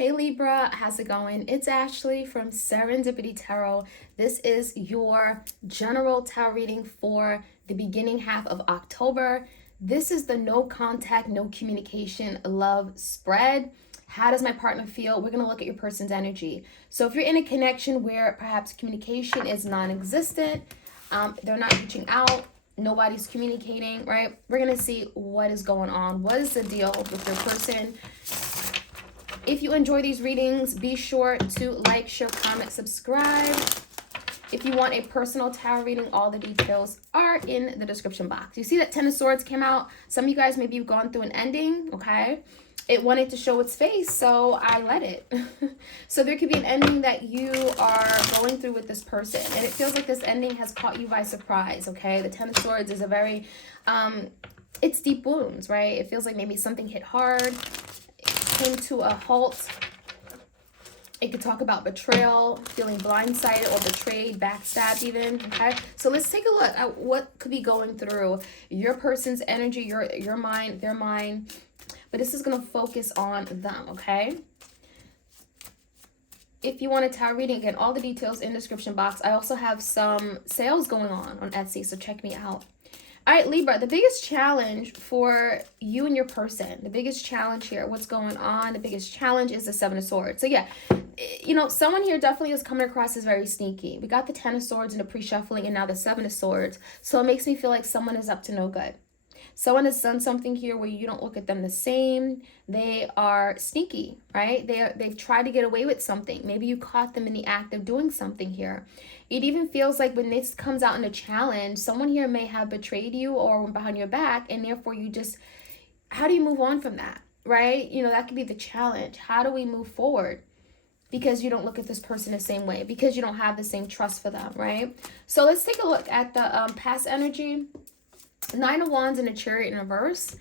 Hey Libra, how's it going? It's Ashley from Serendipity Tarot. This is your general tarot reading for the beginning half of October. This is the no contact, no communication love spread. How does my partner feel? We're going to look at your person's energy. So if you're in a connection where perhaps communication is non-existent, they're not reaching out, nobody's communicating, right? We're going to see what is going on. What is the deal with your person? If you enjoy these readings, be sure to like, share, comment, subscribe. If you want a personal tarot reading, all the details are in the description box. You see that Ten of Swords came out. Some of you guys maybe you've gone through an ending, okay? It wanted to show its face, so I let it. So there could be an ending that you are going through with this person, and it feels like this ending has caught you by surprise, okay? The Ten of Swords is a very, it's deep wounds, right? It feels like maybe something hit hard, came to a halt. It could talk about betrayal, feeling blindsided or betrayed, backstabbed even, okay? So let's take a look at what could be going through your person's energy, your mind, their mind. But this is going to focus on them, okay? If you want a tarot reading, again, all the details in the description box. I also have some sales going on Etsy, so check me out. All right, Libra, the biggest challenge for you and your person, the biggest challenge here, what's going on, the biggest challenge is the Seven of Swords. So yeah, you know, someone here definitely is coming across as very sneaky. We got the Ten of Swords and the pre-shuffling and now the Seven of Swords. So it makes me feel like someone is up to no good. Someone has done something here where you don't look at them the same. They are sneaky, right? They've tried to get away with something. Maybe you caught them in the act of doing something here. It even feels like when this comes out in a challenge, someone here may have betrayed you or went behind your back, and therefore you just, how do you move on from that, right? You know, that could be the challenge. How do we move forward? Because you don't look at this person the same way, because you don't have the same trust for them, right? So let's take a look at the past energy. Nine of Wands and a Chariot in reverse.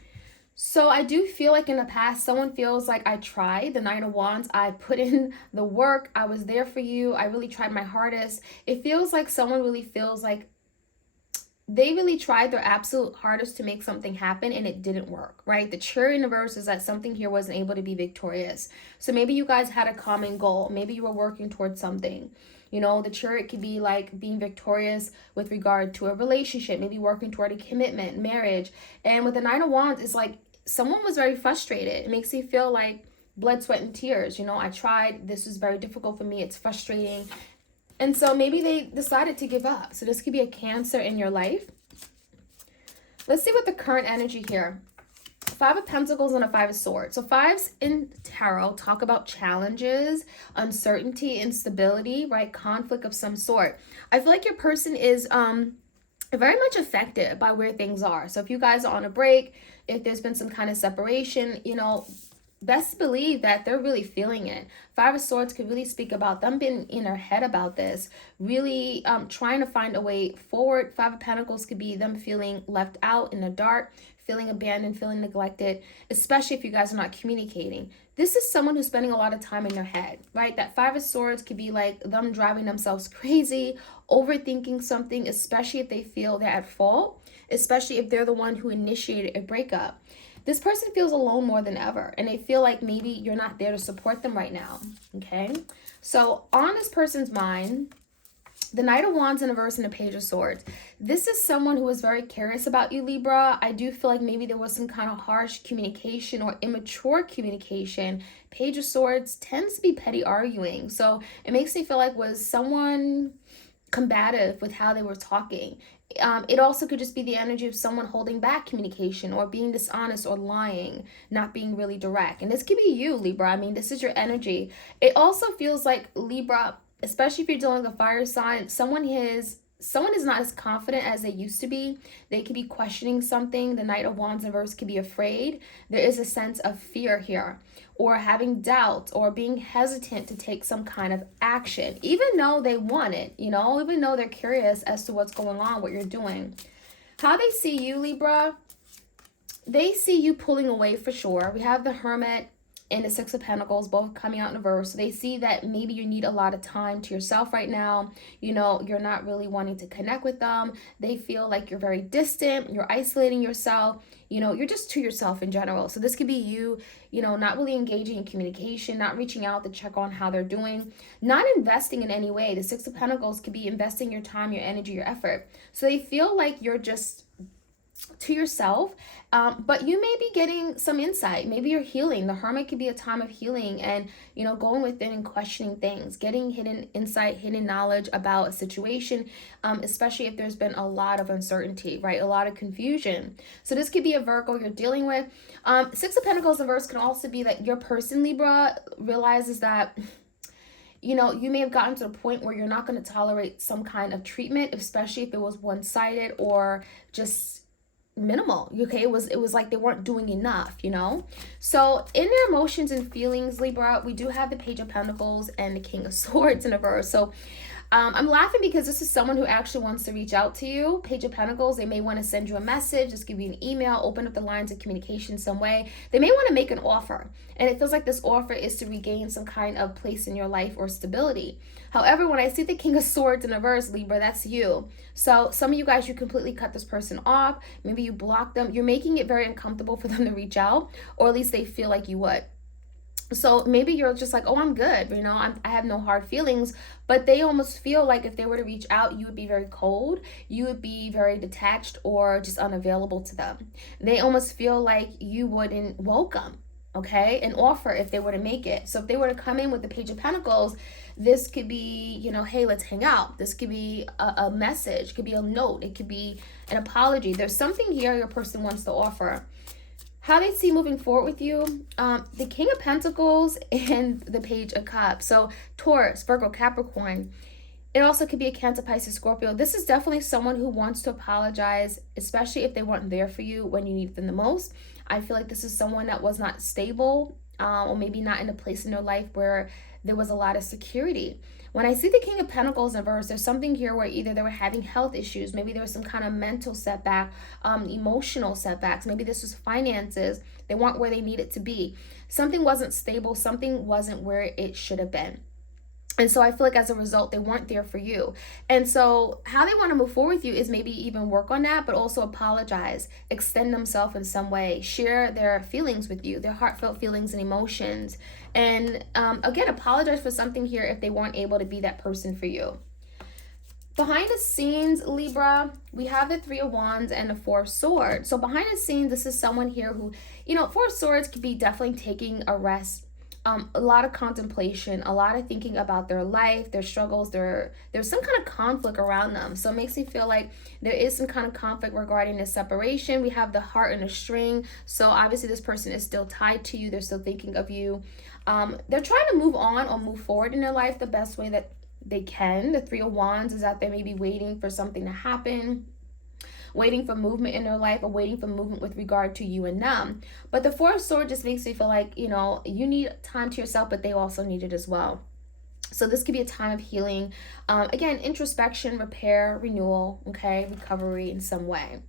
So I do feel like in the past, someone feels like I tried. The Nine of Wands, I put in the work. I was there for you. I really tried my hardest. It feels like someone really feels like they really tried their absolute hardest to make something happen and it didn't work, right? The Chariot in reverse is that something here wasn't able to be victorious. So maybe you guys had a common goal. Maybe you were working towards something. You know, the Chariot could be like being victorious with regard to a relationship, maybe working toward a commitment, marriage. And with the Nine of Wands, it's like someone was very frustrated. It makes me feel like blood, sweat, and tears. You know, I tried. This was very difficult for me. It's frustrating. And so maybe they decided to give up. So this could be a Cancer in your life. Let's see what the current energy here. Five of Pentacles and a Five of Swords. So fives in tarot talk about challenges, uncertainty, instability, right? Conflict of some sort. I feel like your person is very much affected by where things are. So if you guys are on a break, if there's been some kind of separation, you know, best believe that they're really feeling it. Five of Swords could really speak about them being in their head about this, really trying to find a way forward. Five of Pentacles could be them feeling left out in the dark, feeling abandoned, feeling neglected, especially if you guys are not communicating. This is someone who's spending a lot of time in their head, right? That Five of Swords could be like them driving themselves crazy, overthinking something, especially if they feel they're at fault, especially if they're the one who initiated a breakup. This person feels alone more than ever, and they feel like maybe you're not there to support them right now, okay? So on this person's mind, the Knight of Wands in reverse and the Page of Swords. This is someone who is very curious about you, Libra. I do feel like maybe there was some kind of harsh communication or immature communication. Page of Swords tends to be petty arguing. So it makes me feel like was someone combative with how they were talking. It also could just be the energy of someone holding back communication or being dishonest or lying, not being really direct. And this could be you, Libra. I mean, this is your energy. It also feels like Libra, especially if you're dealing with a fire sign, someone is not as confident as they used to be. They could be questioning something. The Knight of Wands in reverse could be afraid. There is a sense of fear here, or having doubt, or being hesitant to take some kind of action, even though they want it, you know, even though they're curious as to what's going on, what you're doing. How they see you, Libra, they see you pulling away for sure. We have the Hermit, and the Six of Pentacles, both coming out in reverse. So they see that maybe you need a lot of time to yourself right now. You know, you're not really wanting to connect with them. They feel like you're very distant, you're isolating yourself. You know, you're just to yourself in general. So this could be you, you know, not really engaging in communication, not reaching out to check on how they're doing, not investing in any way. The Six of Pentacles could be investing your time, your energy, your effort. So they feel like you're just to yourself, but you may be getting some insight. Maybe you're healing. The Hermit could be a time of healing and, you know, going within and questioning things, getting hidden insight, hidden knowledge about a situation, especially if there's been a lot of uncertainty, right? A lot of confusion. So this could be a Virgo you're dealing with. Six of Pentacles reverse can also be that your person, Libra, realizes that, you know, you may have gotten to the point where you're not going to tolerate some kind of treatment, especially if it was one-sided or just minimal. Okay, it was like they weren't doing enough, you know. So in their emotions and feelings, Libra, we do have the Page of Pentacles and the King of Swords in reverse. So I'm laughing because this is someone who actually wants to reach out to you. Page of Pentacles, they may want to send you a message, just give you an email, open up the lines of communication some way. They may want to make an offer. And it feels like this offer is to regain some kind of place in your life or stability. However, when I see the King of Swords in reverse, Libra, that's you. So some of you guys, you completely cut this person off. Maybe you block them. You're making it very uncomfortable for them to reach out, or at least they feel like you would. So maybe you're just like, oh, I'm good, you know, I have no hard feelings, but they almost feel like if they were to reach out, you would be very cold, you would be very detached or just unavailable to them. They almost feel like you wouldn't welcome, okay, an offer if they were to make it. So if they were to come in with the Page of Pentacles, this could be, you know, hey, let's hang out. This could be a message, could be a note, it could be an apology. There's something here your person wants to offer. How they see moving forward with you, the King of Pentacles and the Page of Cups. So Taurus, Virgo, Capricorn. It also could be a Cancer, Pisces, Scorpio. This is definitely someone who wants to apologize, especially if they weren't there for you when you needed them the most. I feel like this is someone that was not stable, or maybe not in a place in their life where there was a lot of security. When I see the King of Pentacles in reverse, there's something here where either they were having health issues, maybe there was some kind of mental setback, emotional setbacks, maybe this was finances, they weren't where they needed to be. Something wasn't stable, something wasn't where it should have been. And so I feel like as a result, they weren't there for you. And so how they want to move forward with you is maybe even work on that, but also apologize, extend themselves in some way, share their feelings with you, their heartfelt feelings and emotions. And again, apologize for something here if they weren't able to be that person for you. Behind the scenes, Libra, we have the Three of Wands and the Four of Swords. So behind the scenes, this is someone here who, you know, Four of Swords could be definitely taking a rest. A lot of contemplation, a lot of thinking about their life, their struggles, there's some kind of conflict around them. So it makes me feel like there is some kind of conflict regarding this separation. We have the heart and a string. So obviously this person is still tied to you. They're still thinking of you. They're trying to move on or move forward in their life the best way that they can. The Three of Wands is that they may be waiting for something to happen, waiting for movement in their life, or waiting for movement with regard to you and them. But the Four of Swords just makes me feel like, you know, you need time to yourself, but they also need it as well. So this could be a time of healing. Again, introspection, repair, renewal, okay, recovery in some way.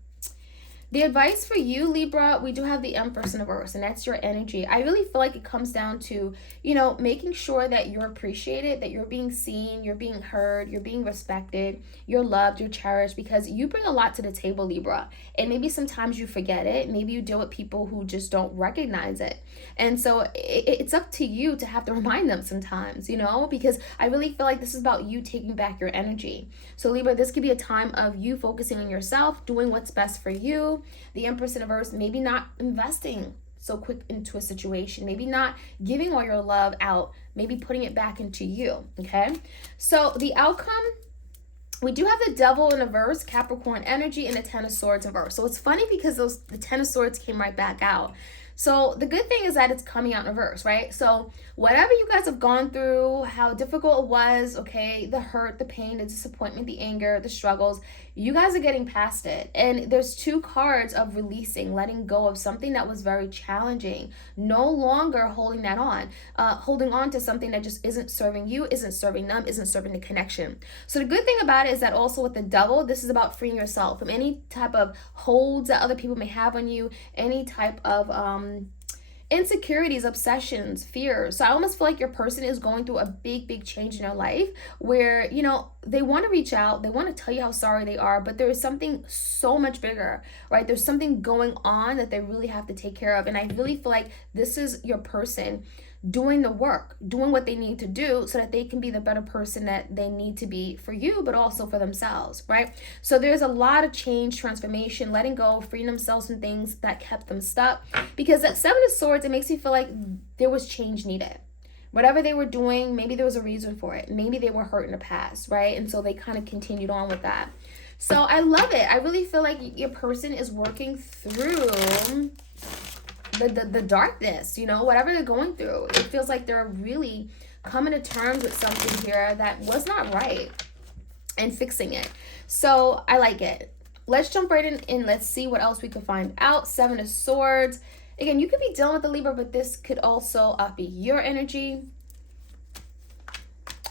The advice for you, Libra, we do have the Empress in reverse, and that's your energy. I really feel like it comes down to, you know, making sure that you're appreciated, that you're being seen, you're being heard, you're being respected, you're loved, you're cherished, because you bring a lot to the table, Libra. And maybe sometimes you forget it. Maybe you deal with people who just don't recognize it. And so it's up to you to have to remind them sometimes, you know, because I really feel like this is about you taking back your energy. So Libra, this could be a time of you focusing on yourself, doing what's best for you. The Empress in reverse, maybe not investing so quick into a situation, maybe not giving all your love out, maybe putting it back into you, okay? So the outcome, we do have the Devil in reverse, Capricorn energy, and the Ten of Swords in reverse. So it's funny because the Ten of Swords came right back out. So the good thing is that it's coming out in reverse, right? So whatever you guys have gone through, how difficult it was, okay, the hurt, the pain, the disappointment, the anger, the struggles, you guys are getting past it. And there's two cards of releasing, letting go of something that was very challenging, no longer holding that on, holding on to something that just isn't serving you, isn't serving them, isn't serving the connection. So the good thing about it is that also with the Devil, this is about freeing yourself from any type of holds that other people may have on you, any type of insecurities, obsessions, fears. So I almost feel like your person is going through a big change in their life where, you know, they want to reach out, they want to tell you how sorry they are, but there is something so much bigger, right? There's something going on that they really have to take care of. And I really feel like this is your person doing the work, doing what they need to do so that they can be the better person that they need to be for you, but also for themselves, right? So there's a lot of change, transformation, letting go, freeing themselves from things that kept them stuck. Because that Seven of Swords, it makes me feel like there was change needed. Whatever they were doing, maybe there was a reason for it. Maybe they were hurt in the past, right? And so they kind of continued on with that. So I love it. I really feel like your person is working through the darkness, you know, whatever they're going through. It feels like they're really coming to terms with something here that was not right and fixing it. So I like it. Let's jump right in and let's see what else we can find out. Seven of Swords. Again, you could be dealing with the Libra, but this could also be your energy.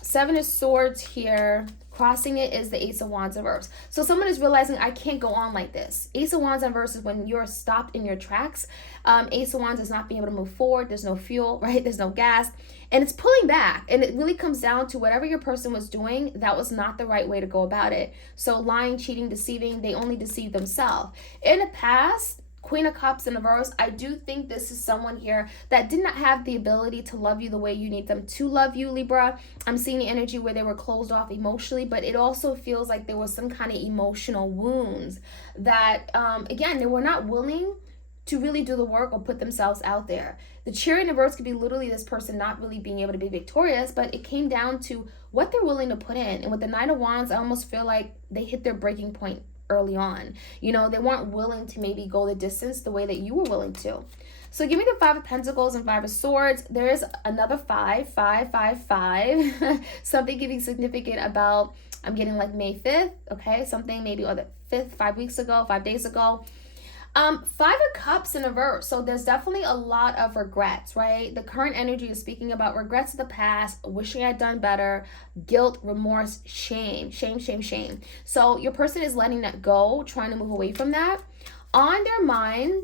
Seven of Swords here. Crossing it is the Ace of Wands in reverse. So someone is realizing, I can't go on like this. Ace of Wands in reverse is when you're stopped in your tracks. Ace of Wands is not being able to move forward. There's no fuel, right? There's no gas. And it's pulling back. And it really comes down to whatever your person was doing, that was not the right way to go about it. So lying, cheating, deceiving, they only deceive themselves. In the past, Queen of Cups in reverse, I do think this is someone here that did not have the ability to love you the way you need them to love you, Libra. I'm seeing the energy where they were closed off emotionally, but it also feels like there was some kind of emotional wounds that, again, they were not willing to really do the work or put themselves out there. The Chariot in reverse could be literally this person not really being able to be victorious, but it came down to what they're willing to put in. And with the Knight of Wands, I almost feel like they hit their breaking point early on. You know, they weren't willing to maybe go the distance the way that you were willing to. So give me the Five of Pentacles and Five of Swords. There is another 5, 5, 5, 5. Something giving significant about, I'm getting like May 5th, okay? Something maybe, or the 5th, 5 weeks ago, 5 days ago. Five of Cups in reverse. So there's definitely a lot of regrets, right? The current energy is speaking about regrets of the past, wishing I'd done better, guilt, remorse, shame. So your person is letting that go, trying to move away from that. On their mind,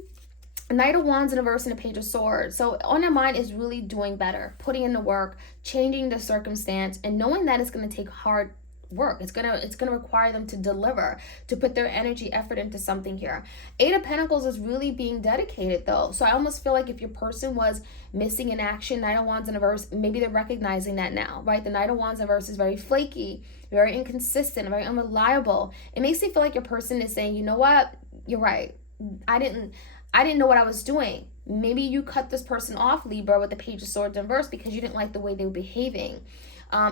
Knight of Wands in reverse and a Page of Swords. So on their mind is really doing better, putting in the work, changing the circumstance, and knowing that it's going to take hard work. It's gonna require them to deliver, to put their energy, effort into something here. Eight of Pentacles is really being dedicated though. So I almost feel like if your person was missing in action, Knight of Wands in reverse, maybe they're recognizing that now, right? The Knight of Wands in reverse is very flaky, very inconsistent, very unreliable. It makes me feel like your person is saying, you know what? You're right. I didn't know what I was doing. Maybe you cut this person off, Libra, with the Page of Swords in reverse because you didn't like the way they were behaving.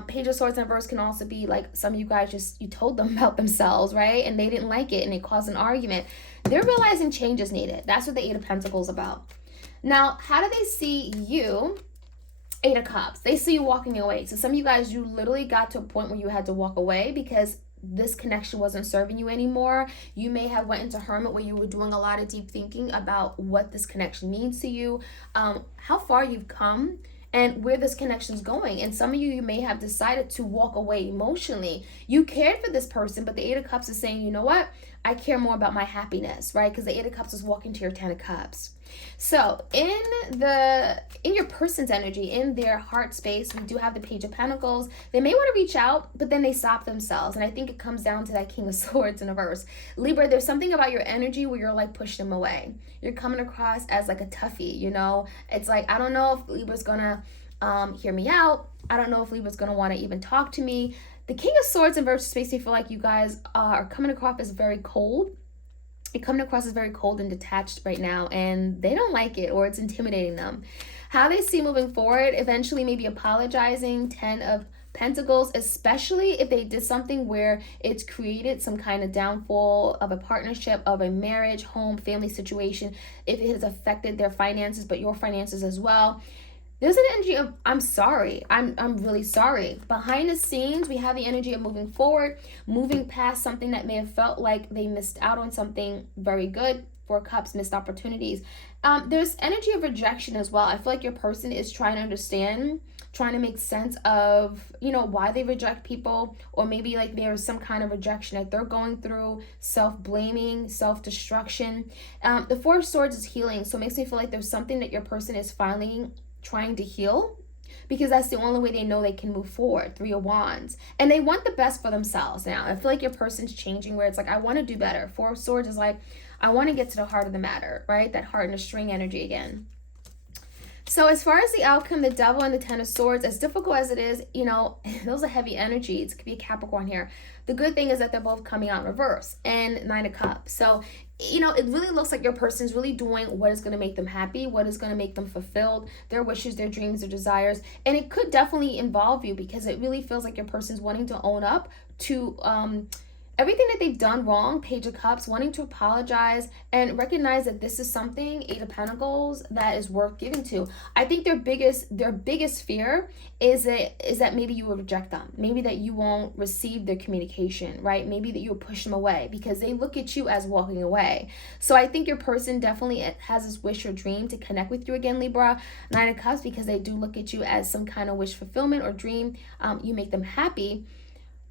Page of Swords in reverse can also be like some of you guys you told them about themselves, right? And they didn't like it and it caused an argument. They're realizing change is needed. That's what the Eight of Pentacles is about. Now, how do they see you? Eight of Cups. They see you walking away. So some of you guys, you literally got to a point where you had to walk away because this connection wasn't serving you anymore. You may have went into hermit where you were doing a lot of deep thinking about what this connection means to you, how far you've come, and where this connection is going. And some of you may have decided to walk away emotionally. You cared for this person, but the Eight of Cups is saying, you know what? I care more about my happiness, right? Because the Eight of Cups is walking to your Ten of Cups. So in your person's energy, in their heart space, we do have the Page of Pentacles. They may want to reach out, but then they stop themselves. And I think it comes down to that King of Swords in reverse. Libra, there's something about your energy where you're like pushing them away. You're coming across as like a toughie, you know? It's like, I don't know if Libra's gonna hear me out. I don't know if Libra's gonna want to even talk to me. The King of Swords in reverse makes me feel like you guys are coming across as very cold. You're coming across as very cold and detached right now, and they don't like it, or it's intimidating them. How they see moving forward, eventually maybe apologizing. Ten of Pentacles, especially if they did something where it's created some kind of downfall of a partnership, of a marriage, home, family situation, if it has affected their finances, but your finances as well. There's an energy of, I'm sorry. I'm really sorry. Behind the scenes, we have the energy of moving forward, moving past something that may have felt like they missed out on something very good. Four Cups, missed opportunities. There's energy of rejection as well. I feel like your person is trying to understand trying to make sense of, you know, why they reject people, or maybe like there's some kind of rejection that they're going through, self-blaming, self-destruction. The Four of Swords is healing, so it makes me feel like there's something that your person is finally trying to heal, because that's the only way they know they can move forward. Three of Wands. And they want the best for themselves now. I feel like your person's changing, where it's like, I want to do better. Four of Swords is like, I want to get to the heart of the matter, right? That heart and the string energy again. So as far as the outcome, the Devil and the Ten of Swords, as difficult as it is, you know, those are heavy energies. It could be a Capricorn here. The good thing is that they're both coming out in reverse, and Nine of Cups. So, you know, it really looks like your person's really doing what is going to make them happy, what is going to make them fulfilled, their wishes, their dreams, their desires. And it could definitely involve you, because it really feels like your person's wanting to own up to everything that they've done wrong. Page of Cups, wanting to apologize and recognize that this is something, Eight of Pentacles, that is worth giving to. I think their biggest fear is that maybe you will reject them, maybe that you won't receive their communication, right? Maybe that you'll push them away, because they look at you as walking away. So I think your person definitely has this wish or dream to connect with you again, Libra. Nine of Cups, because they do look at you as some kind of wish fulfillment or dream. You make them happy.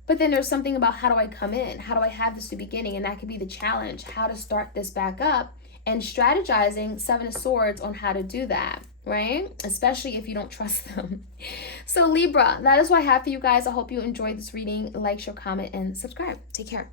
But then there's something about, how do I come in? How do I have this new beginning? And that could be the challenge, how to start this back up, and strategizing, Seven of Swords, on how to do that, right? Especially if you don't trust them. So Libra, that is what I have for you guys. I hope you enjoyed this reading. Like, share, comment, and subscribe. Take care.